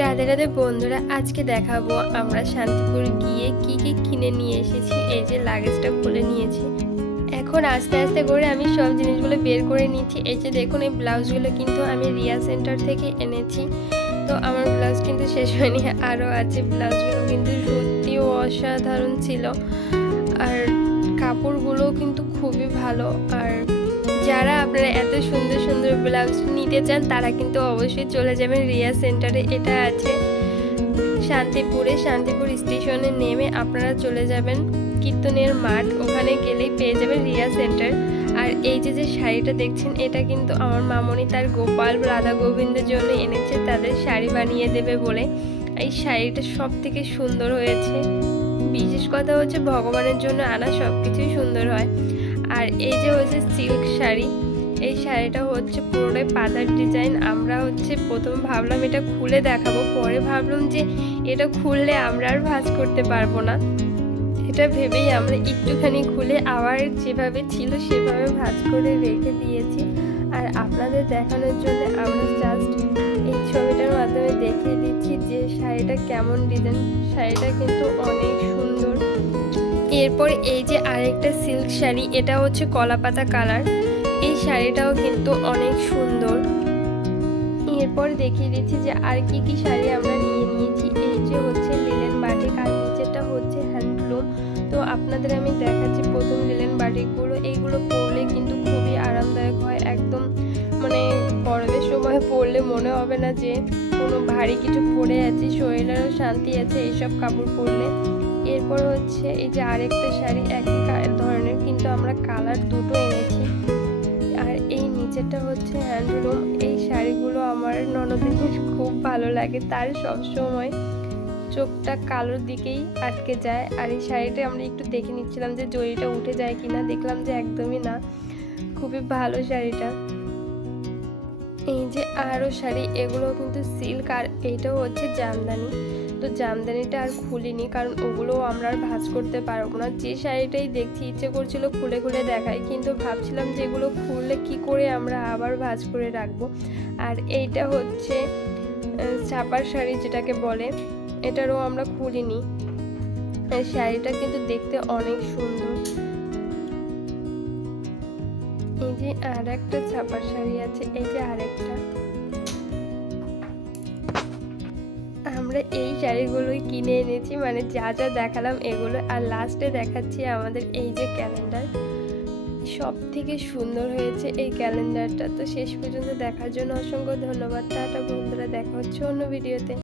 রাধে রাধে বন্ধুরা, আজকে দেখাবো আমরা শান্তিপুর গিয়ে কি কি কিনে নিয়ে এসেছি। এই যে লাগেজটা খুলে নিয়েছি, এখন আস্তে আস্তে করে আমি সব জিনিসগুলো বের করে নিচ্ছি। এই যে দেখুন, এই ব্লাউজগুলো কিন্তু আমি রিয়া সেন্টার থেকে এনেছি। তো আমার ব্লাউজ কিন্তু শেষ হয়নি, আরও আছে। ব্লাউজগুলো কিন্তু সত্যিও অসাধারণ ছিল, আর কাপড়গুলো কিন্তু খুবই ভালো। আর যারা আপনারা এত সুন্দর সুন্দর ব্লাউজ নিতে চান তারা কিন্তু অবশ্যই চলে যাবেন রিয়া সেন্টারে। এটা আছে শান্তিপুরে, শান্তিপুর স্টেশনে নেমে আপনারা চলে যাবেন কীর্তনের মাঠ, ওখানে গেলেই পেয়ে যাবেন রিয়া সেন্টার। আর এই যে শাড়িটা দেখছেন, এটা কিন্তু আমার মামনি তার গোপাল রাধা গোবিন্দের জন্য এনেছে, তাদের শাড়ি বানিয়ে দেবে বলে। এই শাড়িটা সব থেকে সুন্দর হয়েছে। বিশেষ কথা হচ্ছে ভগবানের জন্য আনা সব কিছুই সুন্দর হয়। আর এই যে হচ্ছে সিল্ক শাড়ি, এই শাড়িটা হচ্ছে পুরোটাই পাতার ডিজাইন। আমরা হচ্ছে প্রথমে ভাবলাম এটা খুলে দেখাবো, পরে ভাবলাম যে এটা খুললে আমরা আর ভাঁজ করতে পারবো না। এটা ভেবেই আমরা একটুখানি খুলে আবার যেভাবে ছিল সেভাবে ভাঁজ করে রেখে দিয়েছি। আর আপনাদের দেখানোর জন্য আমরা জাস্ট এই ছবিটার মাধ্যমে দেখিয়ে দিচ্ছি যে শাড়িটা কেমন ডিজাইন। শাড়িটা কিন্তু অনেক সুন্দর। এরপর এই যে আরেকটা সিল্ক শাড়ি, এটা হচ্ছে কলাপাতা কালার। এই শাড়িটাও কিন্তু অনেক সুন্দর। এরপর দেখিয়ে দিচ্ছি যে আর কি কি শাড়ি আমরা নিয়ে নিয়েছি। এই যে হচ্ছে লিলেন বাটিক, আর নিচেটা হচ্ছে হ্যান্ডলুম। তো আপনাদের আমি দেখাচ্ছি প্রথম লিলেন বাটিকগুলো। এইগুলো পরলে কিন্তু খুবই আরামদায়ক হয়, একদম মানে গরমের সময় পরলে মনে হবে না যে কোনো ভারী কিছু পরে আছি, শরীরেরও শান্তি আছে এইসব কাপড় পরলে। এরপর হচ্ছে এই যে আরেকটা শাড়ি, একই ধরনের কিন্তু আমরা কালার দুটো এনেছি। আর এই নিচেটা হচ্ছে হ্যান্ডলুম। এই শাড়িগুলো আমার ননদিনের খুব ভালো লাগে, তার সব সময় চোখটা কালোর দিকেই আটকে যায়। আর এই শাড়িটা আমরা একটু দেখে নিচ্ছিলাম যে জরিটা উঠে যায় কিনা, দেখলাম যে একদমই না, খুবই ভালো শাড়িটা। এই যে আরও শাড়ি, এগুলো কিন্তু সিল্ক, আর এইটাও হচ্ছে জামদানি। তো জামদানিটা আর খুলিনি, কারণ ওগুলোও আমরা আর ভাঁজ করতে পারবো না। যে শাড়িটাই দেখছি ইচ্ছে করছিল খুলে খুলে দেখাই, কিন্তু ভাবছিলাম যে এগুলো খুললে কি করে আমরা আবার ভাঁজ করে রাখবো। আর এইটা হচ্ছে ছাপার শাড়ি যেটাকে বলে, এটারও আমরা খুলিনি। এই শাড়িটা কিন্তু দেখতে অনেক সুন্দর। এই যে আর একটা ছাপার শাড়ি আছে, এই যে আরেকটা। আমরা এই শাড়িগুলোই কিনে এনেছি, মানে যা যা দেখালাম এগুলো। আর লাস্টে দেখাচ্ছি আমাদের এই যে ক্যালেন্ডার, সব থেকে সুন্দর হয়েছে এই ক্যালেন্ডারটা। তো শেষ পর্যন্ত দেখার জন্য অসংখ্য ধন্যবাদ। টাটা বন্ধুরা, দেখা হচ্ছে অন্য ভিডিওতে।